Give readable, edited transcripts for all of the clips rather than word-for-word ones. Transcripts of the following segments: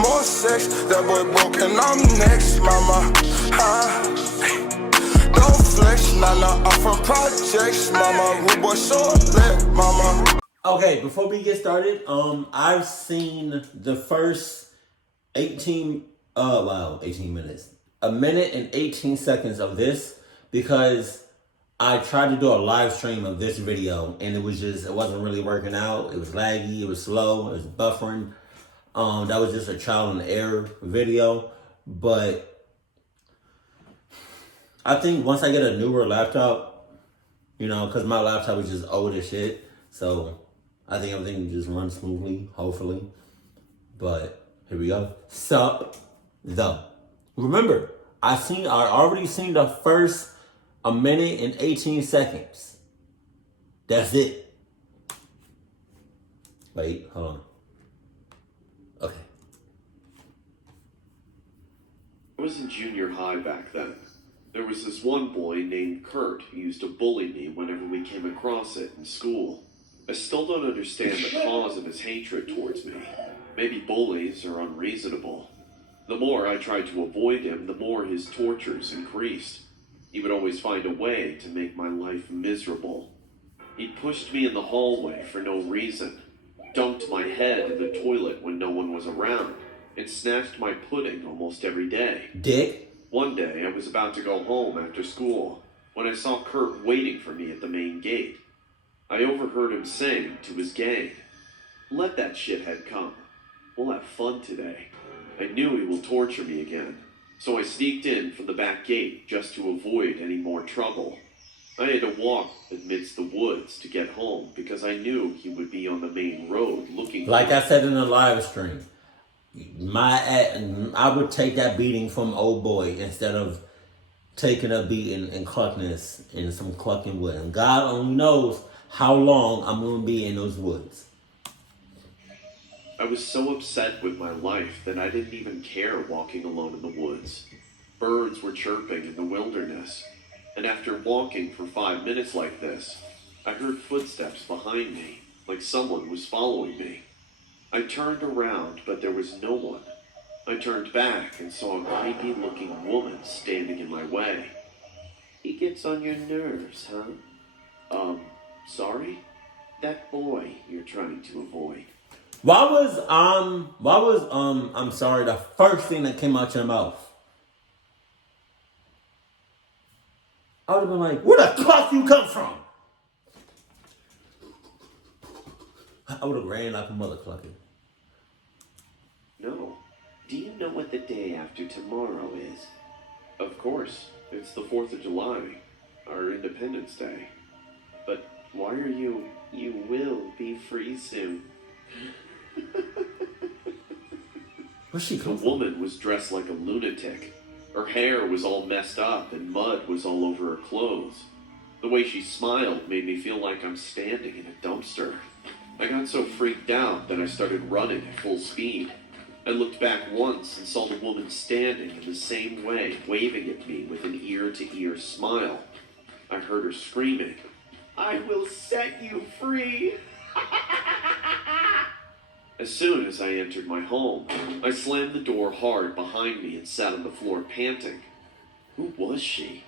more sex. That boy broke and I'm next, mama. Don't flex, nah, I'm from projects, mama. Rude boy short lit, mama. Okay, before we get started, I've seen the first 18 minutes. A minute and 18 seconds of this because I tried to do a live stream of this video and it wasn't really working out. It was laggy, it was slow, it was buffering. That was just a trial and error video. But I think once I get a newer laptop, because my laptop is just old as shit. So I think everything will just run smoothly, hopefully. But here we go. Sup, though. Remember, I already seen the first a minute and 18 seconds. That's it. Wait, hold on. Okay. I was in junior high back then. There was this one boy named Kurt who used to bully me whenever we came across it in school. I still don't understand the cause of his hatred towards me. Maybe bullies are unreasonable. The more I tried to avoid him, the more his tortures increased. He would always find a way to make my life miserable. He pushed me in the hallway for no reason, dunked my head in the toilet when no one was around, and snatched my pudding almost every day. Dick? One day, I was about to go home after school when I saw Kurt waiting for me at the main gate. I overheard him saying to his gang, "Let that shithead come. We'll have fun today." I knew he will torture me again, so I sneaked in from the back gate just to avoid any more trouble. I had to walk amidst the woods to get home because I knew he would be on the main road looking for me. Like I said in the live stream, I would take that beating from old boy instead of taking a beating and clucking in some clucking wood. And God only knows how long I'm going to be in those woods. I was so upset with my life that I didn't even care walking alone in the woods. Birds were chirping in the wilderness, and after walking for 5 minutes like this, I heard footsteps behind me, like someone was following me. I turned around, but there was no one. I turned back and saw a creepy-looking woman standing in my way. "He gets on your nerves, huh?" Sorry? That boy you're trying to avoid. Why was I'm sorry, the first thing that came out your mouth? I would have been like, where the fuck you come from? I would have ran like a mother clucking. No. Do you know what the day after tomorrow is? Of course. It's the 4th of July, our Independence Day. But why are you will be free soon. Where's she come The from? woman was dressed like a lunatic. Her hair was all messed up and mud was all over her clothes. The way she smiled made me feel like I'm standing in a dumpster. I got so freaked out that I started running at full speed. I looked back once and saw the woman standing in the same way, waving at me with an ear-to-ear smile. I heard her screaming, "I will set you free!" As soon as I entered my home, I slammed the door hard behind me and sat on the floor panting. Who was she?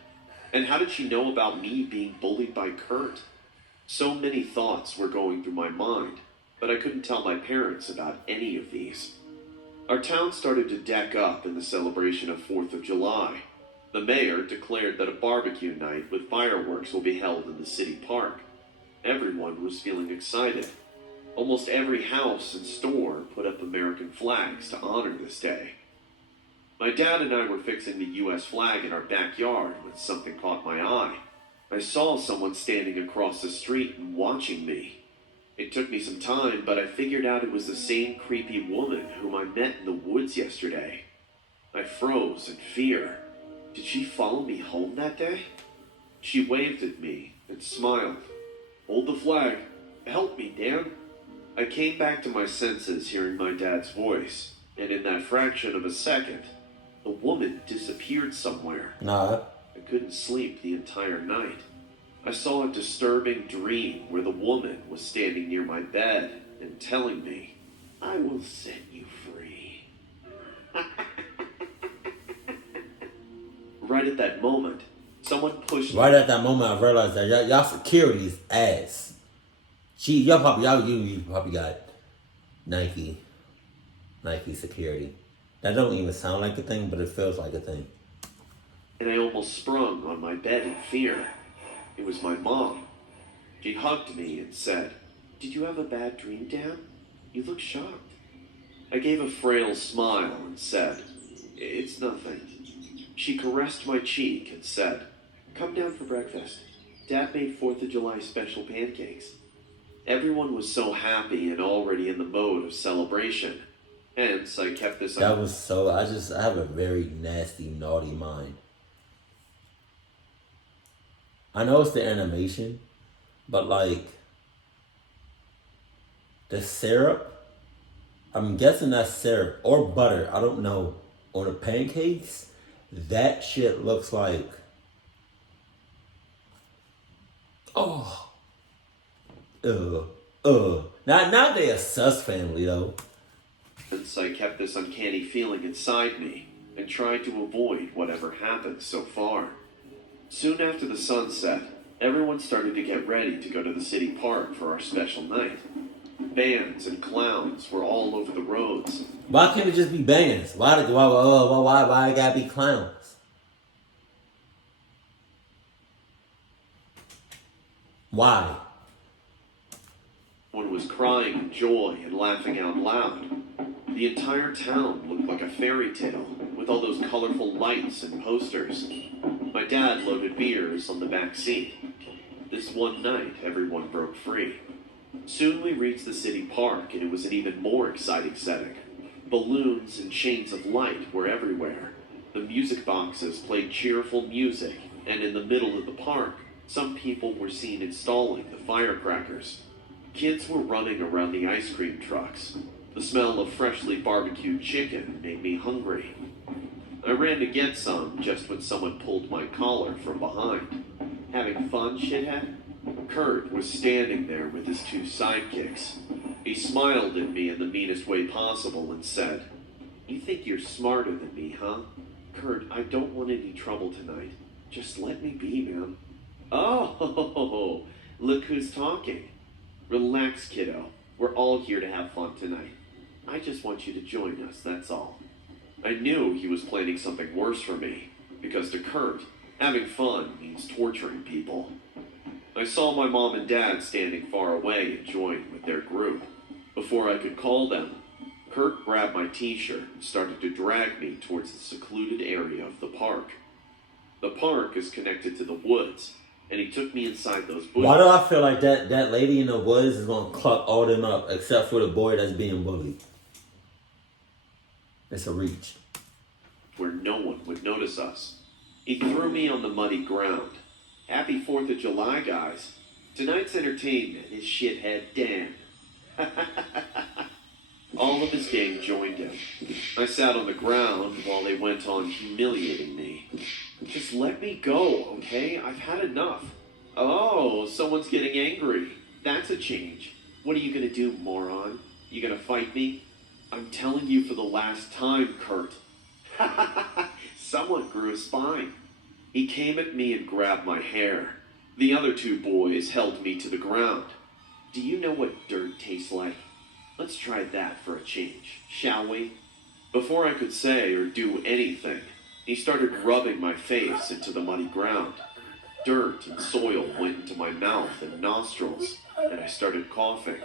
And how did she know about me being bullied by Kurt? So many thoughts were going through my mind, but I couldn't tell my parents about any of these. Our town started to deck up in the celebration of 4th of July. The mayor declared that a barbecue night with fireworks will be held in the city park. Everyone was feeling excited. Almost every house and store put up American flags to honor this day. My dad and I were fixing the U.S. flag in our backyard when something caught my eye. I saw someone standing across the street and watching me. It took me some time, but I figured out it was the same creepy woman whom I met in the woods yesterday. I froze in fear. Did she follow me home that day? She waved at me and smiled. "Hold the flag. Help me, Dan." I came back to my senses hearing my dad's voice, and in that fraction of a second, the woman disappeared somewhere. Nah. I couldn't sleep the entire night. I saw a disturbing dream where the woman was standing near my bed and telling me, "I will set you free." right at that moment, someone pushed Right me. at that moment, I realized that y'all security's ass. You probably got Nike security. That don't even sound like a thing, but it feels like a thing. And I almost sprung on my bed in fear. It was my mom. She hugged me and said, "Did you have a bad dream, Dan? You look shocked." I gave a frail smile and said, "It's nothing." She caressed my cheek and said, "Come down for breakfast. Dad made 4th of July special pancakes." Everyone was so happy and already in the mode of celebration. Hence, I kept this That was so. I have a very nasty, naughty mind. I know it's the animation, but like the syrup, I'm guessing that's syrup or butter. I don't know. On the pancakes, that shit looks like. Oh. Now they a sus family though. Hence, I kept this uncanny feeling inside me and tried to avoid whatever happened so far. Soon after the sun set, everyone started to get ready to go to the city park for our special night. Bands and clowns were all over the roads. Why can't it just be bands? Why it gotta be clowns? Why? One was crying in joy and laughing out loud. The entire town looked like a fairy tale, with all those colorful lights and posters. My dad loaded beers on the back seat. This one night, everyone broke free. Soon we reached the city park, and it was an even more exciting setting. Balloons and chains of light were everywhere. The music boxes played cheerful music, and in the middle of the park, some people were seen installing the firecrackers. Kids were running around the ice cream trucks. The smell of freshly barbecued chicken made me hungry. I ran to get some just when someone pulled my collar from behind. "Having fun, shithead?" Kurt was standing there with his 2 sidekicks. He smiled at me in the meanest way possible and said, "You think you're smarter than me, huh? Kurt, I don't want any trouble tonight. Just let me be, man." "Oh, look who's talking. Relax, kiddo. We're all here to have fun tonight. I just want you to join us, that's all." I knew he was planning something worse for me, because to Kurt, having fun means torturing people. I saw my mom and dad standing far away enjoying with their group. Before I could call them, Kurt grabbed my t-shirt and started to drag me towards the secluded area of the park. The park is connected to the woods, and he took me inside those bushes. Why do I feel like that lady in the woods is gonna cluck all them up except for the boy that's being bullied? It's a reach. Where no one would notice us. He threw me on the muddy ground. "Happy 4th of July, guys. Tonight's entertainment is Shithead Dan." All of his gang joined him. I sat on the ground while they went on humiliating me. "Just let me go, okay? I've had enough." "Oh, someone's getting angry. That's a change. What are you gonna do, moron? You gonna fight me?" "I'm telling you for the last time, Kurt." Someone grew a spine. He came at me and grabbed my hair. The other 2 boys held me to the ground. "Do you know what dirt tastes like? Let's try that for a change, shall we?" Before I could say or do anything, he started rubbing my face into the muddy ground. Dirt and soil went into my mouth and nostrils, and I started coughing.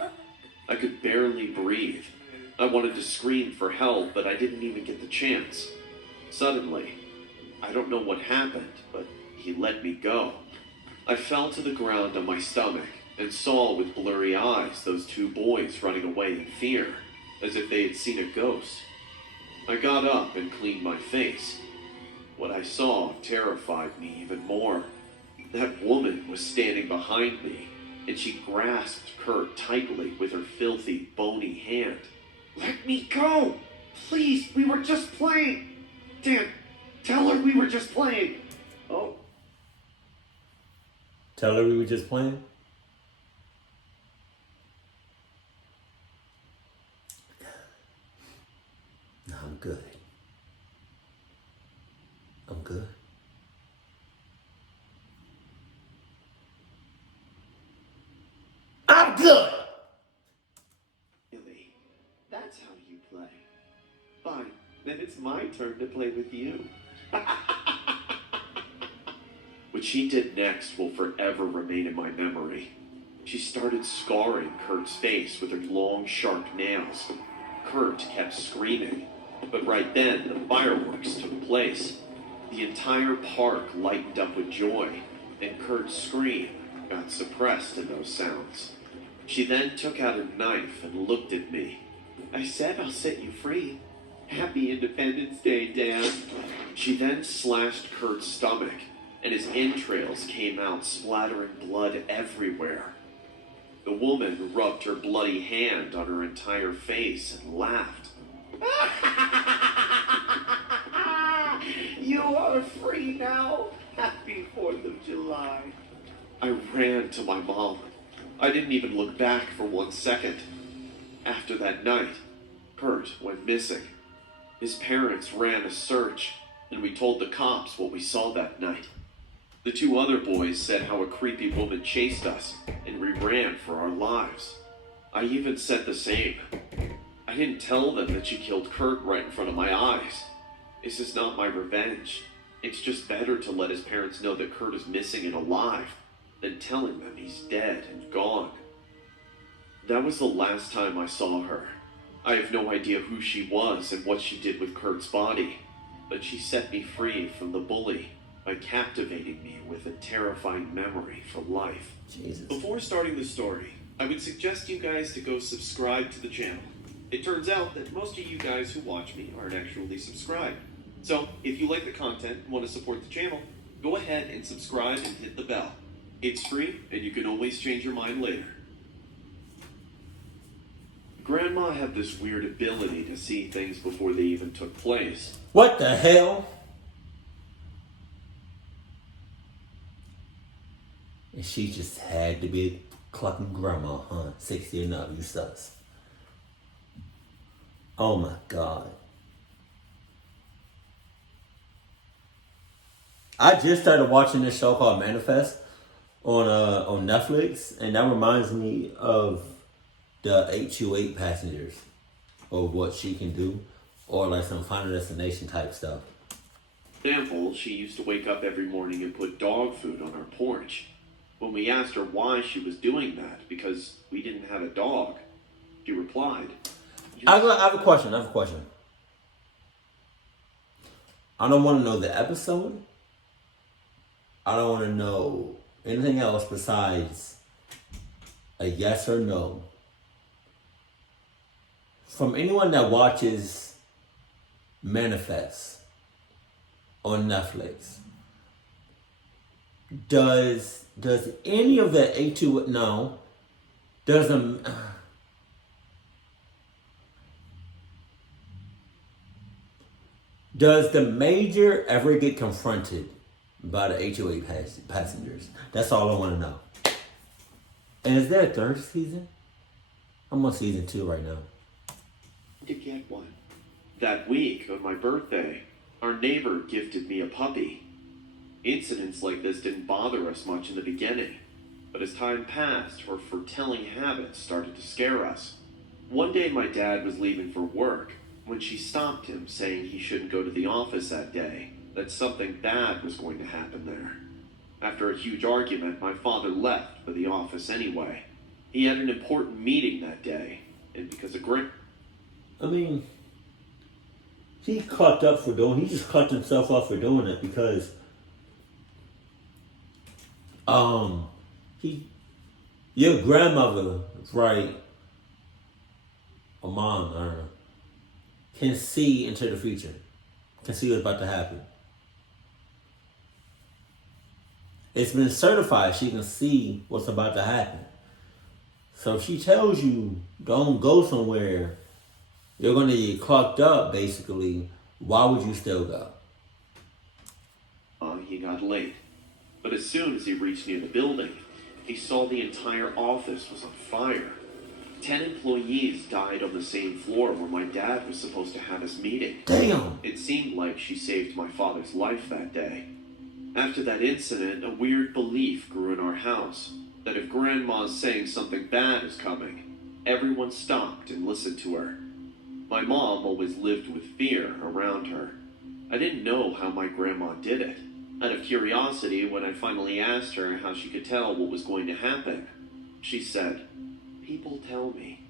I could barely breathe. I wanted to scream for help, but I didn't even get the chance. Suddenly, I don't know what happened, but he let me go. I fell to the ground on my stomach and saw with blurry eyes those 2 boys running away in fear, as if they had seen a ghost. I got up and cleaned my face. What I saw terrified me even more. That woman was standing behind me, and she grasped Kurt tightly with her filthy, bony hand. "Let me go! Please, we were just playing! Dan, tell her we were just playing!" "Oh." Tell her we were just playing? No, I'm good. I'm good. good. Really? That's how you play. Fine, then it's my turn to play with you. What she did next will forever remain in my memory. She started scarring Kurt's face with her long, sharp nails. Kurt kept screaming, but right then the fireworks took place. The entire park lightened up with joy, and Kurt's scream got suppressed in those sounds. She then took out a knife and looked at me. I said I'll set you free. Happy Independence Day, Dad. She then slashed Kurt's stomach, and his entrails came out splattering blood everywhere. The woman rubbed her bloody hand on her entire face and laughed. You are free now. Happy 4th of July. I ran to my mom. I didn't even look back for 1 second. After that night, Kurt went missing. His parents ran a search, and we told the cops what we saw that night. The 2 other boys said how a creepy woman chased us, and we ran for our lives. I even said the same. I didn't tell them that she killed Kurt right in front of my eyes. This is not my revenge. It's just better to let his parents know that Kurt is missing and alive than telling them he's dead and gone. That was the last time I saw her. I have no idea who she was and what she did with Kurt's body, but she set me free from the bully by captivating me with a terrifying memory for life. Jesus. Before starting the story, I would suggest you guys to go subscribe to the channel. It turns out that most of you guys who watch me aren't actually subscribed. So, if you like the content and want to support the channel, go ahead and subscribe and hit the bell. It's free, and you can always change your mind later. Grandma had this weird ability to see things before they even took place. What the hell? And she just had to be clucking grandma, huh? 60 and up, you sus. Oh my God. I just started watching this show called Manifest on Netflix, and that reminds me of the 828 passengers, or what she can do, or like some Final Destination type stuff. For example, she used to wake up every morning and put dog food on our porch. When we asked her why she was doing that, because we didn't have a dog, she replied, I have a question. I don't want to know the episode. I don't want to know anything else besides a yes or no. From anyone that watches Manifest on Netflix, does any of the A2 no? Does the major ever get confronted by the HOA passengers? That's all I want to know. And is there a 3rd season? I'm on season 2 right now. to get one. That week, on my birthday, our neighbor gifted me a puppy. Incidents like this didn't bother us much in the beginning, but as time passed, her foretelling habits started to scare us. One day my dad was leaving for work when she stopped him, saying he shouldn't go to the office that day, that something bad was going to happen there. After a huge argument, my father left for the office anyway. He had an important meeting that day, and because of he caught up for doing. He just cut himself off for doing it because, your grandmother, right, or mom, I don't know, can see into the future, can see what's about to happen. It's been certified. She can see what's about to happen. So if she tells you don't go somewhere, you're going to get clocked up, basically, why would you still go? He got late. But as soon as he reached near the building, he saw the entire office was on fire. 10 employees died on the same floor where my dad was supposed to have his meeting. Damn! It seemed like she saved my father's life that day. After that incident, a weird belief grew in our house that if Grandma's saying something bad is coming, everyone stopped and listened to her. My mom always lived with fear around her. I didn't know how my grandma did it. Out of curiosity, when I finally asked her how she could tell what was going to happen, she said, "People tell me,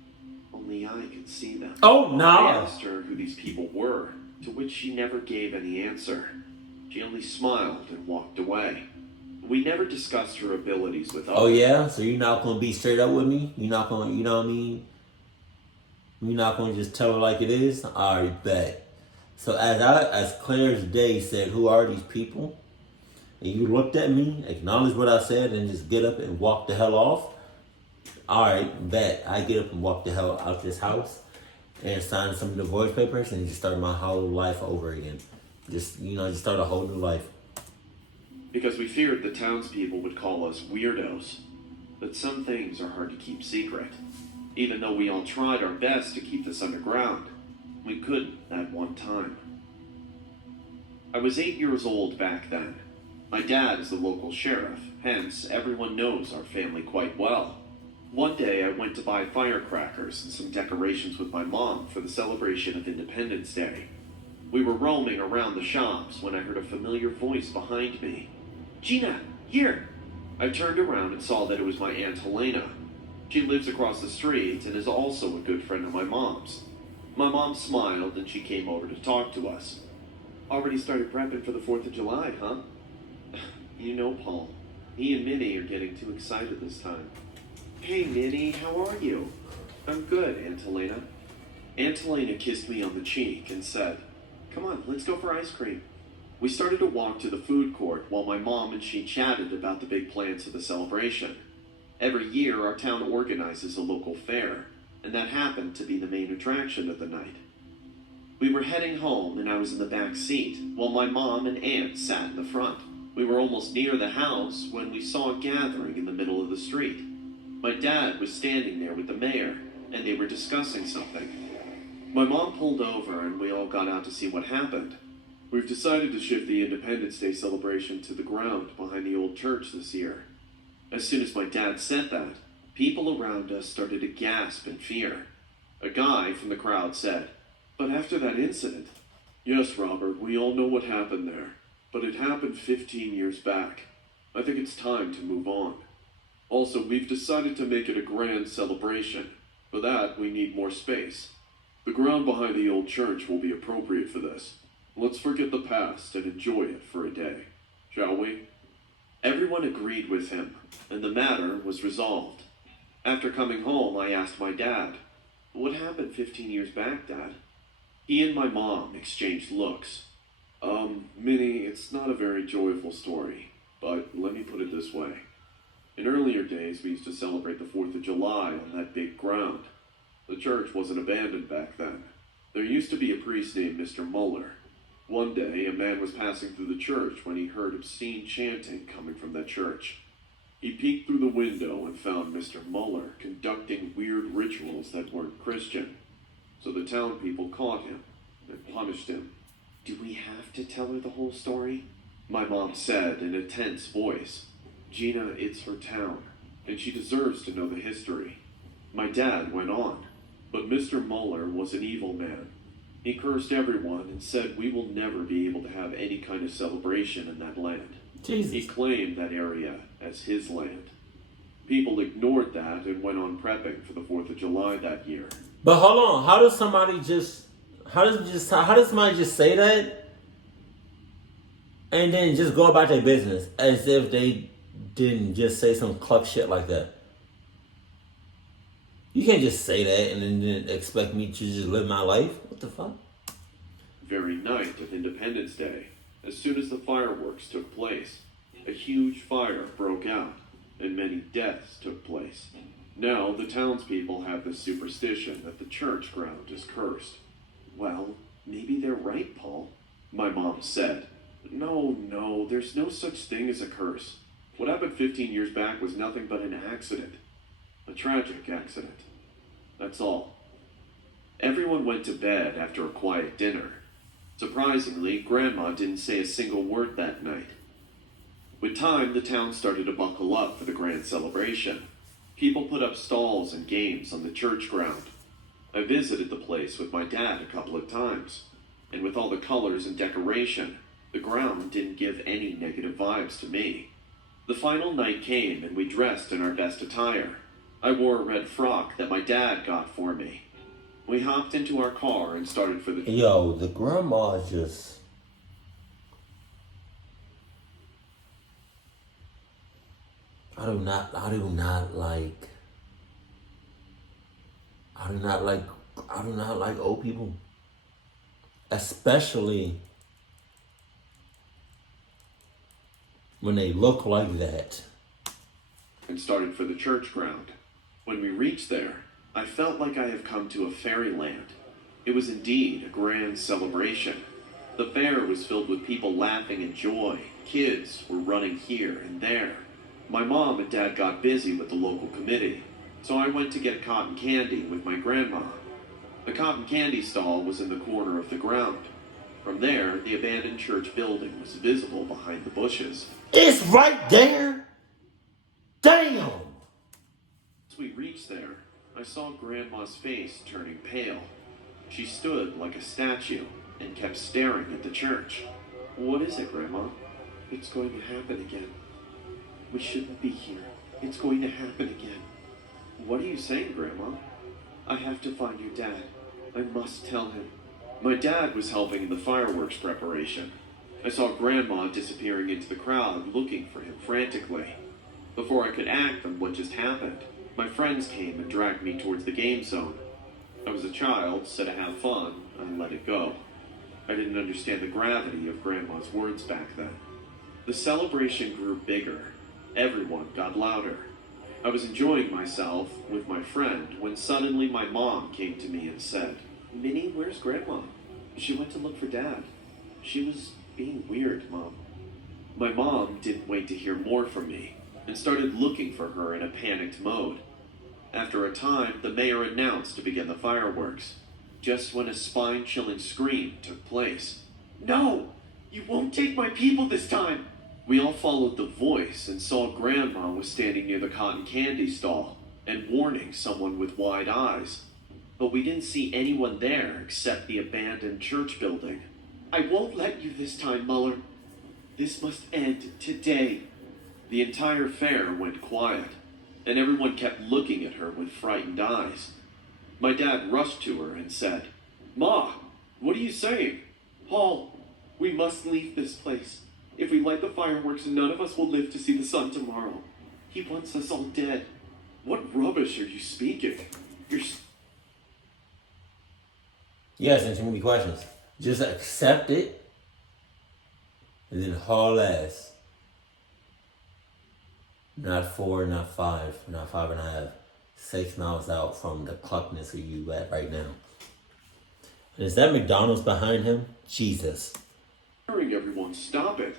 only I can see them." Oh, no. I asked her who these people were, to which she never gave any answer. She only smiled and walked away. We never discussed her abilities with others. Oh, yeah? So you're not going to be straight up with me? You're not going to, you know what I mean? You're not going to just tell her like it is? All right, bet. So as clear as day said, who are these people? And you looked at me, acknowledged what I said, and just get up and walk the hell off. All right, bet. I get up and walk the hell out this house and sign some divorce papers and just start my whole life over again. Just start a whole new life. Because we feared the townspeople would call us weirdos. But some things are hard to keep secret. Even though we all tried our best to keep this underground, we couldn't at one time. I was 8 years old back then. My dad is the local sheriff, hence everyone knows our family quite well. One day I went to buy firecrackers and some decorations with my mom for the celebration of Independence Day. We were roaming around the shops when I heard a familiar voice behind me. "Gina, here!" I turned around and saw that it was my Aunt Helena. She lives across the street and is also a good friend of my mom's. My mom smiled and she came over to talk to us. "Already started prepping for the 4th of July, huh?" You know Paul. He and Minnie are getting too excited this time. "Hey Minnie, how are you?" "I'm good, Aunt Helena." Aunt Helena kissed me on the cheek and said, "Come on, let's go for ice cream." We started to walk to the food court while my mom and she chatted about the big plans for the celebration. Every year our town organizes a local fair, and that happened to be the main attraction of the night. We were heading home and I was in the back seat, while my mom and aunt sat in the front. We were almost near the house when we saw a gathering in the middle of the street. My dad was standing there with the mayor, and they were discussing something. My mom pulled over and we all got out to see what happened. "We've decided to shift the Independence Day celebration to the ground behind the old church this year." As soon as my dad said that, people around us started to gasp in fear. A guy from the crowd said, "But after that incident..." "Yes, Robert, we all know what happened there. But it happened 15 years back. I think it's time to move on. Also, we've decided to make it a grand celebration. For that, we need more space. The ground behind the old church will be appropriate for this. Let's forget the past and enjoy it for a day, shall we?" Everyone agreed with him, and the matter was resolved. After coming home, I asked my dad, "What happened 15 years back, Dad?" He and my mom exchanged looks. Minnie, it's not a very joyful story, but let me put it this way. In earlier days, we used to celebrate the 4th of July on that big ground. The church wasn't abandoned back then. There used to be a priest named Mr. Muller. One day, a man was passing through the church when he heard obscene chanting coming from that church. He peeked through the window and found Mr. Muller conducting weird rituals that weren't Christian. So the town people caught him and punished him. "Do we have to tell her the whole story?" my mom said in a tense voice. "Gina, it's her town, and she deserves to know the history." My dad went on, "But Mr. Muller was an evil man. He cursed everyone and said we will never be able to have any kind of celebration in that land. Jesus. He claimed that area as his land. People ignored that and went on prepping for the 4th of July that year." But hold on, how does somebody just say that and then just go about their business as if they didn't just say some cluck shit like that? You can't just say that and then expect me to just live my life. What the fuck? Very night of Independence Day, as soon as the fireworks took place, a huge fire broke out and many deaths took place. Now the townspeople have this superstition that the church ground is cursed. "Well, maybe they're right, Paul," my mom said. No, there's no such thing as a curse. What happened 15 years back was nothing but an accident. A tragic accident. That's all." Everyone went to bed after a quiet dinner. Surprisingly, Grandma didn't say a single word that night. With time, the town started to buckle up for the grand celebration. People put up stalls and games on the church ground. I visited the place with my dad a couple of times, and with all the colors and decoration, the ground didn't give any negative vibes to me. The final night came and we dressed in our best attire. I wore a red frock that my dad got for me. We hopped into our car and started for the... Yo, the grandma just... I do not like old people. Especially when they look like that. And started for the church ground. When we reached there, I felt like I have come to a fairyland. It was indeed a grand celebration. The fair was filled with people laughing in joy. Kids were running here and there. My mom and dad got busy with the local committee, so I went to get cotton candy with my grandma. The cotton candy stall was in the corner of the ground. From there, the abandoned church building was visible behind the bushes. It's right there! Damn! As we reached there, I saw Grandma's face turning pale. She stood like a statue and kept staring at the church. What is it, Grandma? It's going to happen again. We shouldn't be here. It's going to happen again. What are you saying, Grandma? I have to find your dad. I must tell him. My dad was helping in the fireworks preparation. I saw Grandma disappearing into the crowd, looking for him frantically. Before I could act on what just happened, my friends came and dragged me towards the game zone. I was a child, so to have fun, I let it go. I didn't understand the gravity of Grandma's words back then. The celebration grew bigger. Everyone got louder. I was enjoying myself with my friend when suddenly my mom came to me and said, Minnie, where's Grandma? She went to look for Dad. She was being weird, Mom. My mom didn't wait to hear more from me and started looking for her in a panicked mode. After a time, the mayor announced to begin the fireworks, just when a spine-chilling scream took place. No! You won't take my people this time! We all followed the voice and saw Grandma was standing near the cotton candy stall and warning someone with wide eyes. But we didn't see anyone there except the abandoned church building. I won't let you this time, Muller. This must end today. The entire fair went quiet, and everyone kept looking at her with frightened eyes. My dad rushed to her and said, Ma, what are you saying? Paul, we must leave this place. If we light the fireworks, none of us will live to see the sun tomorrow. He wants us all dead. What rubbish are you speaking? You asking too many questions. Just accept it and then haul ass. Not 4, not 5, not 5.5. 6 miles out from the cluckness of you at right now. And is that McDonald's behind him? Jesus. Everyone, stop it.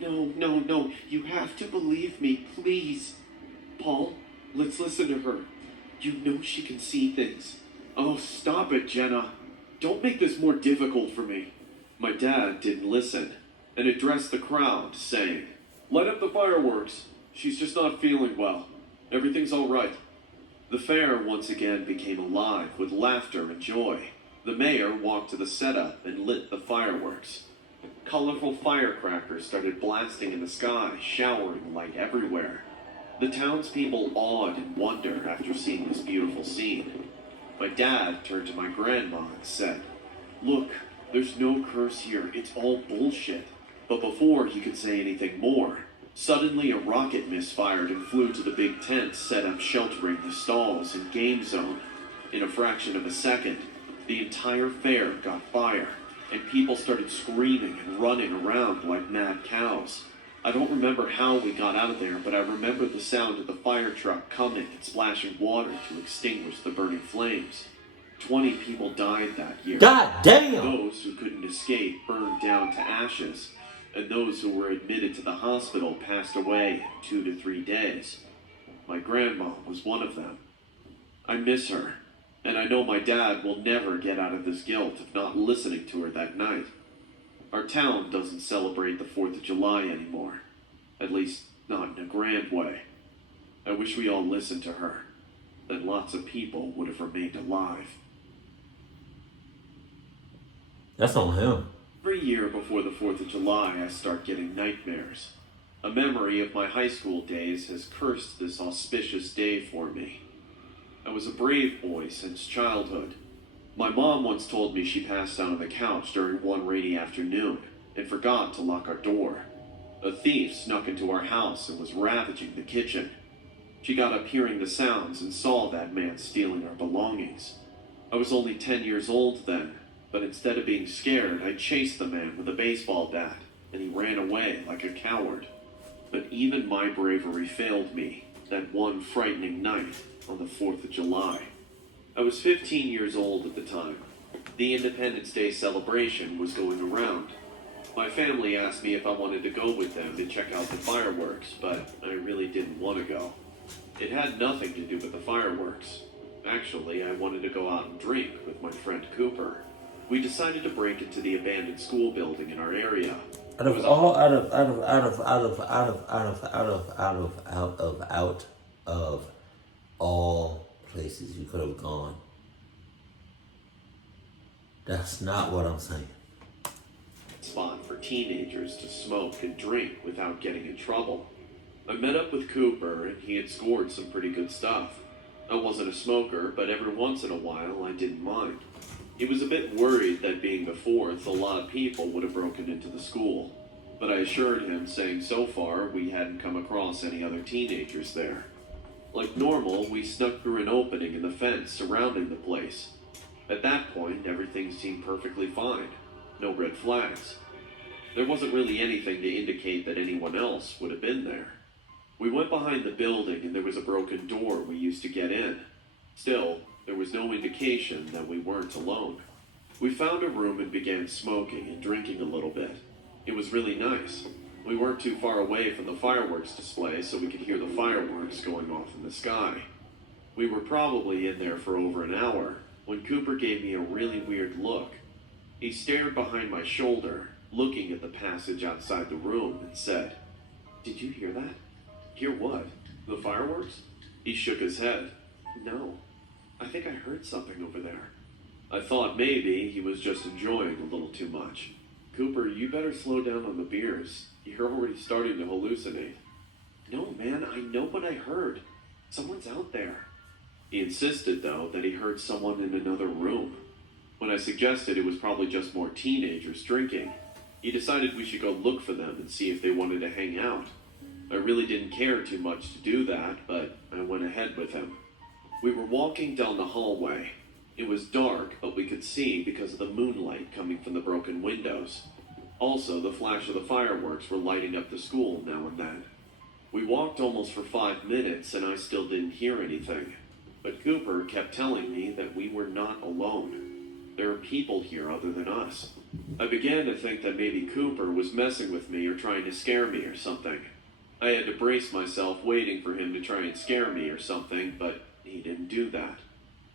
No. You have to believe me, please. Paul, let's listen to her. You know she can see things. Oh, stop it, Jenna. Don't make this more difficult for me. My dad didn't listen and addressed the crowd, saying, Light up the fireworks. She's just not feeling well. Everything's all right. The fair once again became alive with laughter and joy. The mayor walked to the setup and lit the fireworks. Colorful firecrackers started blasting in the sky, showering light everywhere. The townspeople awed in wonder after seeing this beautiful scene. My dad turned to my grandma and said, Look, there's no curse here. It's all bullshit. But before he could say anything more, suddenly a rocket misfired and flew to the big tent set up sheltering the stalls and game zone. In a fraction of a second, the entire fair got fire, and people started screaming and running around like mad cows. I don't remember how we got out of there, but I remember the sound of the fire truck coming and splashing water to extinguish the burning flames. 20 people died that year. God damn! Those who couldn't escape burned down to ashes, and those who were admitted to the hospital passed away in 2 to 3 days. My grandma was one of them. I miss her, and I know my dad will never get out of this guilt of not listening to her that night. Our town doesn't celebrate the 4th of July anymore. At least, not in a grand way. I wish we all listened to her. Then lots of people would have remained alive. That's on him. Every year before the 4th of July, I start getting nightmares. A memory of my high school days has cursed this auspicious day for me. I was a brave boy since childhood. My mom once told me she passed out on the couch during one rainy afternoon and forgot to lock our door. A thief snuck into our house and was ravaging the kitchen. She got up hearing the sounds and saw that man stealing our belongings. I was only 10 years old then, but instead of being scared, I chased the man with a baseball bat, and he ran away like a coward. But even my bravery failed me that one frightening night on the 4th of July. I was 15 years old at the time. The Independence Day celebration was going around. My family asked me if I wanted to go with them to check out the fireworks, but I really didn't want to go. It had nothing to do with the fireworks. Actually, I wanted to go out and drink with my friend Cooper. We decided to break into the abandoned school building in our area. Out of all places you could have gone. That's not what I'm saying. Spot for teenagers to smoke and drink without getting in trouble. I met up with Cooper and he had scored some pretty good stuff. I wasn't a smoker, but every once in a while I didn't mind. He was a bit worried that being the 4th, a lot of people would have broken into the school. But I assured him, saying so far we hadn't come across any other teenagers there. Like normal, we snuck through an opening in the fence surrounding the place. At that point, everything seemed perfectly fine. No red flags. There wasn't really anything to indicate that anyone else would have been there. We went behind the building and there was a broken door we used to get in. Still, there was no indication that we weren't alone. We found a room and began smoking and drinking a little bit. It was really nice. We weren't too far away from the fireworks display, so we could hear the fireworks going off in the sky. We were probably in there for over an hour when Cooper gave me a really weird look. He stared behind my shoulder, looking at the passage outside the room, and said, "Did you hear that?" "Hear what? The fireworks?" He shook his head. "No, I think I heard something over there." I thought maybe he was just enjoying a little too much. "Cooper, you better slow down on the beers. You're already starting to hallucinate." "No, man, I know what I heard. Someone's out there." He insisted, though, that he heard someone in another room. When I suggested it was probably just more teenagers drinking, he decided we should go look for them and see if they wanted to hang out. I really didn't care too much to do that, but I went ahead with him. We were walking down the hallway. It was dark, but we could see because of the moonlight coming from the broken windows. Also, the flash of the fireworks were lighting up the school now and then. We walked almost for 5 minutes, and I still didn't hear anything. But Cooper kept telling me that we were not alone. There are people here other than us. I began to think that maybe Cooper was messing with me or trying to scare me or something. I had to brace myself waiting for him to try and scare me or something, but he didn't do that.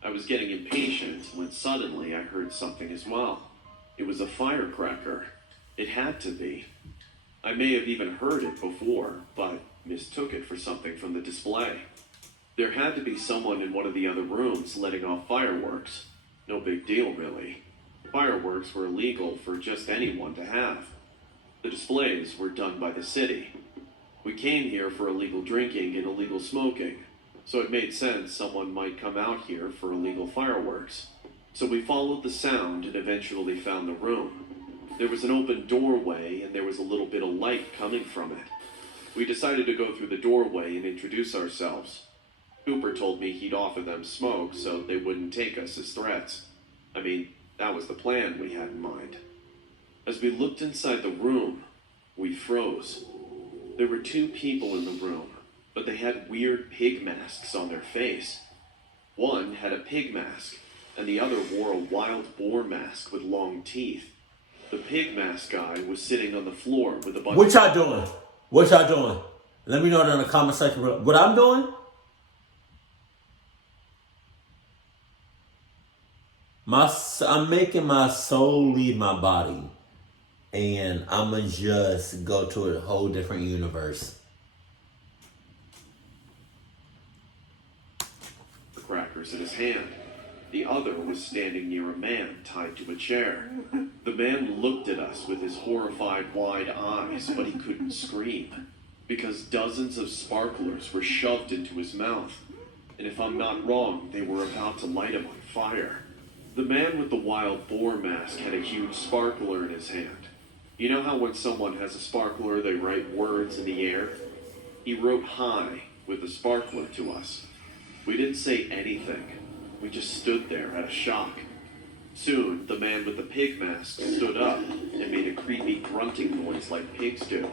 I was getting impatient when suddenly I heard something as well. It was a firecracker. It had to be. I may have even heard it before, but mistook it for something from the display. There had to be someone in one of the other rooms letting off fireworks. No big deal, really. Fireworks were illegal for just anyone to have. The displays were done by the city. We came here for illegal drinking and illegal smoking, so it made sense someone might come out here for illegal fireworks. So we followed the sound and eventually found the room. There was an open doorway and there was a little bit of light coming from it. We decided to go through the doorway and introduce ourselves. Cooper told me he'd offer them smoke so they wouldn't take us as threats. I mean, that was the plan we had in mind. As we looked inside the room, we froze. There were 2 people in the room, but they had weird pig masks on their face. One had a pig mask, and the other wore a wild boar mask with long teeth. The pig mask guy was sitting on the floor with a bunch What y'all doing? What y'all doing? Let me know in the comment section. What I'm doing? I'm making my soul leave my body. and I'ma just go to a whole different universe. Crackers in his hand. The other was standing near a man tied to a chair. The man looked at us with his horrified wide eyes, but he couldn't scream, because dozens of sparklers were shoved into his mouth. And if I'm not wrong, they were about to light him on fire. The man with the wild boar mask had a huge sparkler in his hand. You know how when someone has a sparkler, they write words in the air? He wrote "hi" with the sparkler to us. We didn't say anything. We just stood there out of shock. Soon, the man with the pig mask stood up and made a creepy grunting noise like pigs do,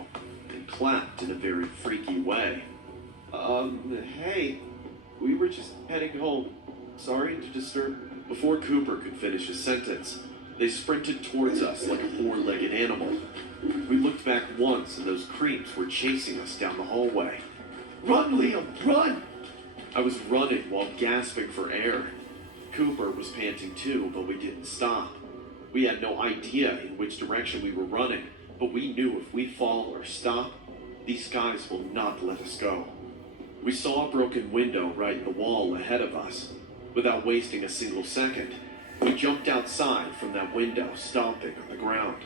and clapped in a very freaky way. Hey, we were just heading home. Sorry to disturb. Before Cooper could finish his sentence, they sprinted towards us like a four-legged animal. We looked back once, and those creeps were chasing us down the hallway. Run, Liam, run! I was running while gasping for air. Cooper was panting too, but we didn't stop. We had no idea in which direction we were running, but we knew if we fall or stop, these guys will not let us go. We saw a broken window right in the wall ahead of us. Without wasting a single second, we jumped outside from that window, stomping on the ground.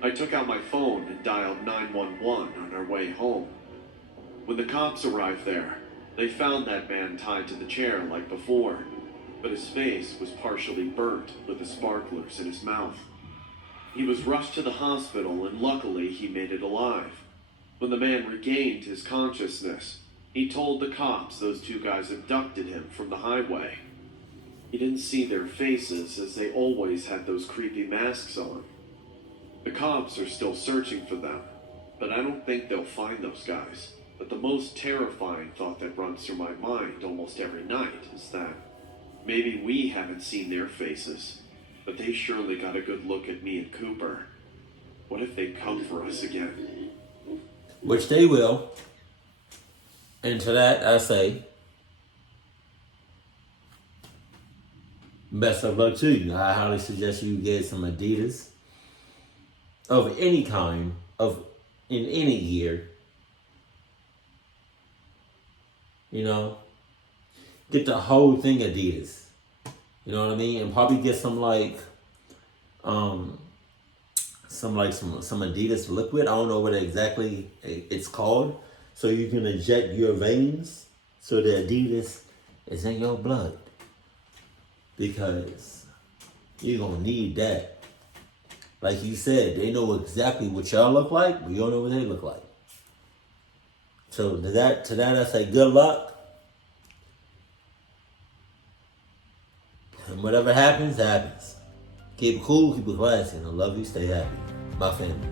I took out my phone and dialed 911 on our way home. When the cops arrived there, they found that man tied to the chair like before, but his face was partially burnt with the sparklers in his mouth. He was rushed to the hospital, and luckily he made it alive. When the man regained his consciousness, he told the cops those two guys abducted him from the highway. He didn't see their faces, as they always had those creepy masks on. The cops are still searching for them, but I don't think they'll find those guys. But the most terrifying thought that runs through my mind almost every night is that maybe we haven't seen their faces, but they surely got a good look at me and Cooper. What if they come for us again? Which they will. And to that I say, best of luck to you. I highly suggest you get some Adidas of any kind, in any year. You know, get the whole thing Adidas. You know what I mean? And probably get some some Adidas liquid. I don't know what exactly it's called. So you can inject your veins so the Adidas is in your blood. Because you're going to need that. Like you said, they know exactly what y'all look like, but you don't know what they look like. So to that I say good luck. And whatever happens, happens. Keep it cool, keep it classy, and I love you, stay happy. My family.